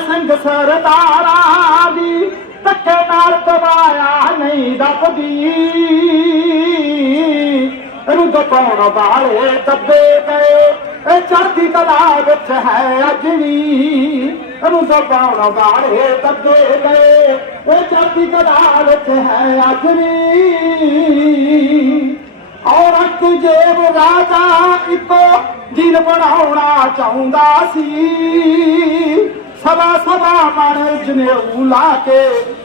ਸਿੰਘ ਸਰਦਾਰਾ ਦੀ ਧੱਕੇ ਨਾਲ ਦਬਾਇਆ ਨਹੀਂ ਦੱਬਦੀ ਰੁੱਧ ਪਾਉਣ ਵਾਲੇ ਦੱਬੇ ਗਏ ਇਹ ਚੜਦੀ ਕਲਾ ਵਿੱਚ ਹੈ ਅੱਜ ਵੀ। ਰੁੱਧ ਪਾਉਣ ਵਾਲੇ ਦੱਬੇ ਗਏ ਇਹ ਚੜਦੀ ਕਲਾ ਵਿੱਚ ਹੈ ਅੱਜ ਔਰਤ ਜੇਬ ਰਾਜਾ ਇੱਕੋ ਦਿਨ ਬਣਾਉਣਾ ਚਾਹੁੰਦਾ ਸੀ। ਸਵਾ ਸਵਾ ਮਨ ਜਨੇਊ ਲਾ ਕੇ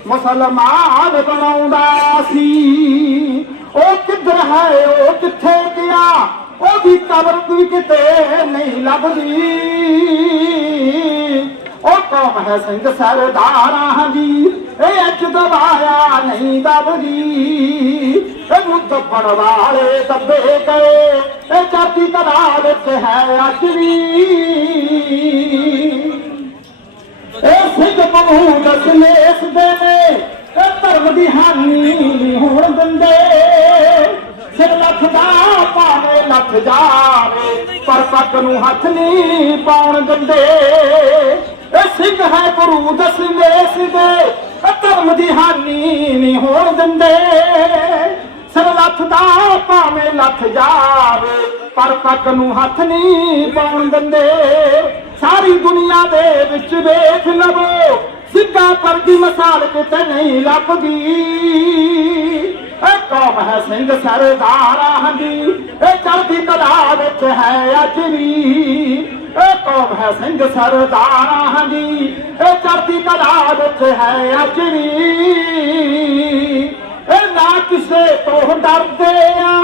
ਮੁਸਲਮਾਨ ਬਣਾਉਂਦਾ ਸੀ। ਉਹ ਕਿੱਧਰ ਹੈ, ਉਹ ਕਿੱਥੇ ਗਿਆ ਉਹਦੀ ਕਬਰ ਵੀ ਕਿਤੇ ਨਹੀਂ ਲੱਭਦੀ। ਉਹ ਕੌਮ ਹੈ ਸਿੰਘ ਸਰਦਾਰਾਂ ਦੀ, ਇਹ ਅੱਜ ਦਬਾਇਆ ਨਹੀਂ ਦਬਦੀ। ਇਹਨੂੰ ਦੱਬਣ ਵਾਲੇ ਦੱਬੇ ਗਏ, ਇਹ ਚਾਤੀ ਕਲਾ ਵਿੱਚ ਹੈ ਅੱਜ ਵੀ। ਸਿੰਘ ਬਹੂਲਤ ਲੇਸ ਦੇ ਨੇ ਇਹ ਧਰਮ ਦੀ ਹਾਨੀ ਨਹੀਂ ਹੋਣ ਦਿੰਦੇ। ਸਿਰ ਲੱਖ ਦਾ ਭਾਵੇਂ ਲੱਖ ਜਾਵੇ, ਪਰ ਪੱਕ ਨੂੰ ਹੱਥ ਨਹੀਂ ਪਾਉਣ ਦਿੰਦੇ। ਇਹ ਸਿੰਘ ਹੈ ਗੁਰੂ ਦਸਮੇਸ਼ ਦੇ ਇਹ ਧਰਮ ਦੀ ਹਾਨੀ ਨਹੀਂ ਹੋਣ ਦਿੰਦੇ। ਸਿਰ ਲੱਖ ਦਾ ਭਾਵੇਂ ਲੱਖ ਜਾਵੇ, ਪਰ ਪੱਕ ਨੂੰ ਹੱਥ ਨਹੀਂ ਪਾਉਣ ਦਿੰਦੇ। ਸਾਰੀ ਦੁਨੀਆ ਦੇ ਵਿੱਚ ਵੇਖ ਲਵੋ, ਸਿੱਕਾ ਪਰ ਦੀ ਮਿਸਾਲ ਕਿਤੇ ਨਹੀਂ ਲੱਭਦੀ। ਇਹ ਕੌਮ ਹੈ ਸਿੰਘ ਸਰਦਾਰਾਂ ਦੀ, ਇਹ ਚੜ੍ਹਦੀ ਕਲਾ ਵਿੱਚ ਹੈ ਅੱਜ ਵੀ। ਇਹ ਕੌਮ ਹੈ ਸਿੰਘ ਸਰਦਾਰਾਂ ਦੀ, ਇਹ ਚੜ੍ਹਦੀ ਕਲਾ ਵਿੱਚ ਹੈ ਅੱਜ ਵੀ। ਇਹ ਨਾ ਕਿਸੇ ਤੋਂ ਡਰਦੇ ਆ,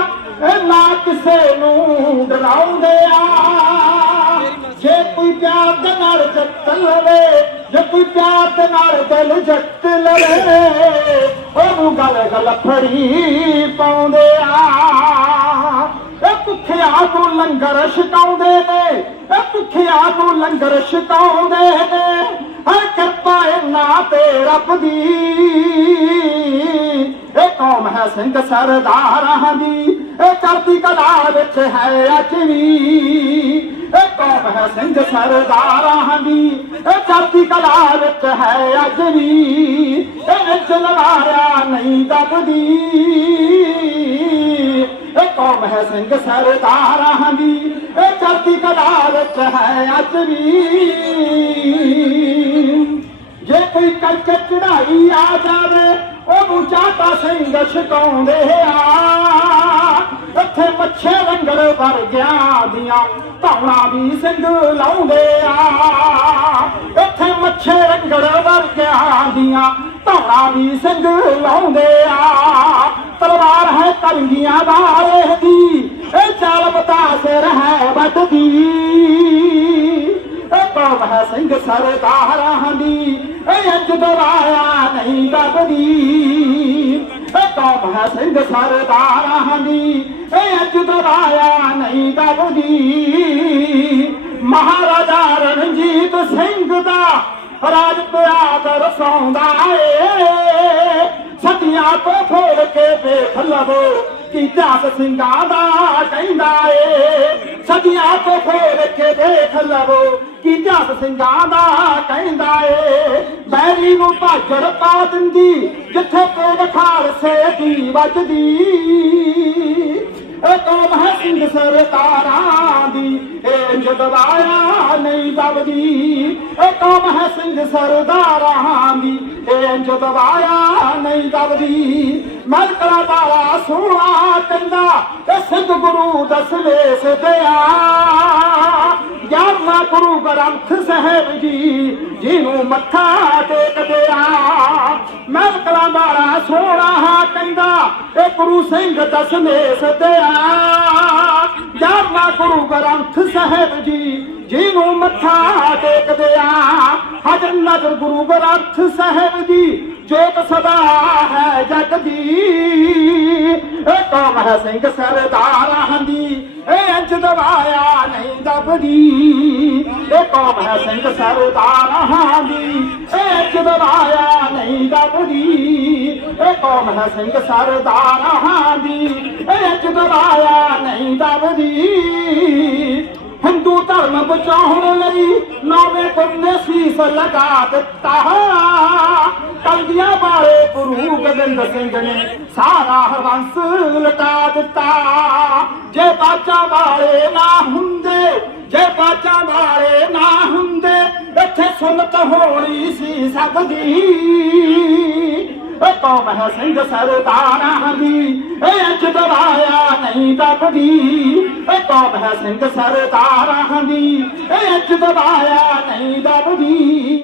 ਇਹ ਨਾ ਕਿਸੇ ਨੂੰ ਡਰਾਉਂਦੇ ਆ। ਜੇ ਕੋਈ ਪਿਆਰ ਦੇ ਨਾਲ ਜੱਟ ਲਵੇ, ਜੇ ਕੋਈ ਪਿਆਰ ਦੇ ਨਾਲ ਦਿਲ ਜੱਟ ਲਵੇ, ਉਹਨੂੰ ਗਲ ਗਲ ਫੜੀ ਪਾਉਂਦੇ ਆ। ਇਹ ਭੁੱਖਿਆ ਨੂੰ ਲੰਗਰ ਛਕਾਉਂਦੇ ਨੇ, ਇਹ ਭੁੱਖਿਆ ਨੂੰ ਲੰਗਰ ਛਕਾਉਂਦੇ ਨੇ। ਹਰ ਕਿਰਪਾ ਇਹਨਾਂ ਤੇ ਰੱਬ ਦੀ। ਇਹ ਕੌਮ ਹੈ ਸਿੰਘ ਸਰਦਾਰਾਂ ਦੀ, ਇਹ ਚੜ੍ਹਦੀ ਕਲਾ ਵਿੱਚ ਹੈ ਅੱਜ ਵੀ ਇਹ ਹੈ ਸਿੰਘ ਸਰਦਾਰਾਂ ਦੀ ਇਹ ਜਾਤੀ ਕਲਾ ਵਿੱਚ ਹੈ ਅੱਜ ਵੀ ਇਹ ਵਿੱਚ ਨਹੀਂ ਦੱਬਦੀ ਇਹ ਕੌਮ ਹੈ ਸਿੰਘ ਸਰਦਾਰਾਂ ਦੀ ਇਹ ਜਾਤੀ ਕਲਾ ਵਿੱਚ ਹੈ ਅੱਜ ਵੀ। ਜੇ ਕੋਈ ਕੰਚ ਚੜਾਈ ਆ ਜਾਵੇ ਉਹਨੂੰ ਚਾਹਤਾ ਸਿੰਘ ਛਕਾਉਂਦੇ ਆ। ਇੱਥੇ ਮੱਛੇ ਰੰਗੜ ਵਰਗਿਆਂ ਦੀਆਂ, ਧੌਣਾ ਵੀ ਸਿੰਘ ਲਾਉਂਦੇ ਆ। ਇੱਥੇ ਮੱਛੇ ਰੰਗੜ ਵਰਗਿਆਂ ਦੀਆਂ, ਧੌਣਾ ਵੀ ਸਿੰਘ ਲਾਉਂਦੇ ਆ। ਤਲਵਾਰ ਹੈ ਕਰੰਗੀਆਂ ਦਾ ਦੀ, ਇਹ ਚਾਲ ਬਤਾ ਸਿਰ ਹੈ ਵੱਟਦੀ। ਇਹ ਕੌਮ ਹੈ ਸਿੰਘ ਸਰਦਾਰਾਂ ਦੀ, ਇਹ ਅੱਜ ਦਵਾਇਆ ਨਹੀਂ ਦੱਬਦੀ ਇਹ ਕੌਮ ਹੈ ਸਿੰਘ ਸਰਦਾਰਾਂ ਦੀ ਅੱਜ ਦਵਾਇਆ ਨਹੀਂ ਦੱਬਦੀ ਮਹਾਰਾਜਾ ਰਣਜੀਤ ਸਿੰਘ ਦਾ ਰਾਜ ਪਿਆ ਦਰਸਾਉਂਦਾ ਏ। ਸਤਿਆਂ ਤੋਂ ਫੋੜ ਕੇ ਵੇਖ ਲਵੋ ਕੀ ਦਾਸ ਸਿੰਘਾਂ ਦਾ ਕਹਿੰਦਾ ਏ। ਸਤਿਆਂ ਤੋਂ ਫੋੜ ਕੇ ਵੇਖ ਲਵੋ ਕੀ ਦਾਸ ਸਿੰਘਾਂ ਦਾ ਕਹਿੰਦਾ ਏ। ਬੈਰੀ ਨੂੰ ਭਾਜੜ ਪਾ ਦਿੰਦੀ, ਜਿੱਥੇ ਕੋਲ ਖਾਲਸੇ ਦੀ ਵੱਜਦੀ। ਇਹ ਕੌਮ ਹੈ ਸਿੰਘ ਸਰਦਾਰਾਂ ਦੀ, ਏ ਜਦਵਾਇਆ ਨਹੀਂ ਦਬਦੀ ਇਹ ਕੌਮ ਹੈ ਸਿੰਘ ਸਰਦਾਰਾਂ ਦੀ ਇਹ ਜਦਵਾਇਆ ਨਹੀਂ ਦਬਦੀ ਮਲਕਾ ਵਾਲਾ ਸੋਹਣਾ ਕਹਿੰਦਾ, ਤੇ ਸਿੰਘ ਗੁਰੂ ਦਸਵੇਂ ਸਦਿਆ ਗਿਆਰਵਾਂ ਗੁਰੂ ਗ੍ਰੰਥ ਸਾਹਿਬ ਜੀ, ਜਿਹਨੂੰ ਮੱਥਾ ਟੇਕਦੇ ਆ। ਮਲਕਾ ਵਾਲਾ ਸੋਹਣਾ ਕਹਿੰਦਾ, ਇਹ ਗੁਰੂ ਸਿੰਘ ਦਸਵੇਂ ਸਦਿਆ ਗਿਆਰਵਾਂ ਗੁਰੂ ਗ੍ਰੰਥ ਸਾਹਿਬ ਜੀ, ਜਿਹਨੂੰ ਮੱਥਾ ਟੇਕਦੇ ਆ। ਹਜਰ ਨਜ਼ਰ ਗੁਰੂ ਗ੍ਰੰਥ ਸਾਹਿਬ ਜੀ, ਜੋਤ ਸਦਾ ਹੈ ਜਗ ਦੀ। ਇਹ ਕੌਮ ਹੈ ਸਿੰਘ ਸਰਦਾਰਾਂ ਦੀ, ਇਹ ਅੰਜ ਦਵਾਇਆ ਨਹੀਂ ਦਬਦੀ। ਇਹ ਕੌਮ ਹੈ ਸਿੰਘ ਸਰਦਾਰਾਂ ਦੀ। ਇਹ ਅੰਜ ਦਵਾਇਆ ਨਹੀਂ ਦਬਦੀ ਇਹ ਕੌਮ ਹੈ ਸਿੰਘ ਸਰਦਾਰਾਂ ਦੀ ਇਹ ਅੰਜ ਦਵਾਇਆ ਨਹੀਂ ਦਬਦੀ ਹਿੰਦੂ ਧਰਮ ਬਚਾਉਣ ਲਈ ਨੌਵੇਂ ਬੰਦੇ ਸੀਸ ਲਗਾ ਦਿੱਤਾ। ਕੰਦੀਆਂ ਵਾਲੇ ਗੁਰੂ ਗੋਬਿੰਦ ਸਿੰਘ ਨੇ ਸਾਰਾ ਹਵੰਸ ਲਟਾ ਦਿੱਤਾ। ਜੇ ਬਾਚਾ ਵਾਲੇ ਨਾ ਹੁੰਦੇ, ਜੇ ਬਾਚਾ ਵਾਲੇ ਨਾ ਹੁੰਦੇ ਇੱਥੇ ਸੁਨਤ ਹੋਣੀ ਸੀ ਸਕਦੀ ਏ ਕੌਮ ਹੈ ਸਿੰਘ ਸਰਦਾਰਾਂ ਦੀ ਏ ਅੱਜ ਦਵਾਇਆ ਨਹੀਂ ਦੱਬਦੀ ਏ ਕੌਮ ਹੈ ਸਿੰਘ ਸਰਦਾਰਾਂ ਦੀ ਏ ਅੱਜ ਦਵਾਇਆ ਨਹੀਂ ਦੱਬਦੀ